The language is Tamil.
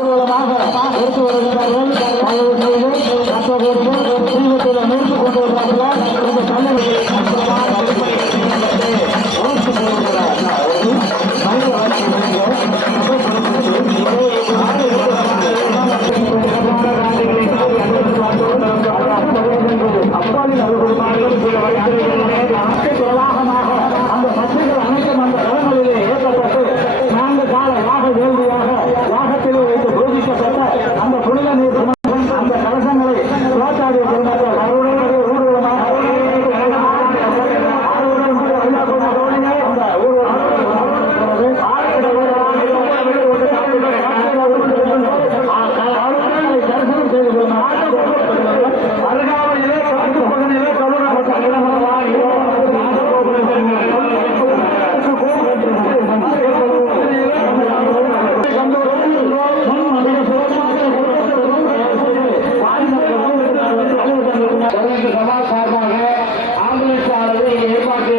ஊர்வலமாக எடுத்து வருகிறார்கள். தீபத்தில் நிறுத்தி கொண்டு வருகிறார்கள். இந்த கல்லூரி அப்பாலின் பிரவாகமாக அந்த பத்திரிகள் அனைத்தும் அந்த இடங்களிலே ஏற்றப்பட்டு 4 கால யாக வேள்வியாக யாகத்திலே வைத்து பூஜிக்கப்பட்ட அந்த புனித நீர் அந்த கலசங்களை சிவாச்சாரிய பெருமக்கள் அவருடைய ஊர்வலமாக தரிசனம் செய்து அருகாமையிலே பகுதியிலே கௌரவப்பட்ட சபா சார்பாக ஆம்புலன்ஸ் ஆனது ஏற்பாடு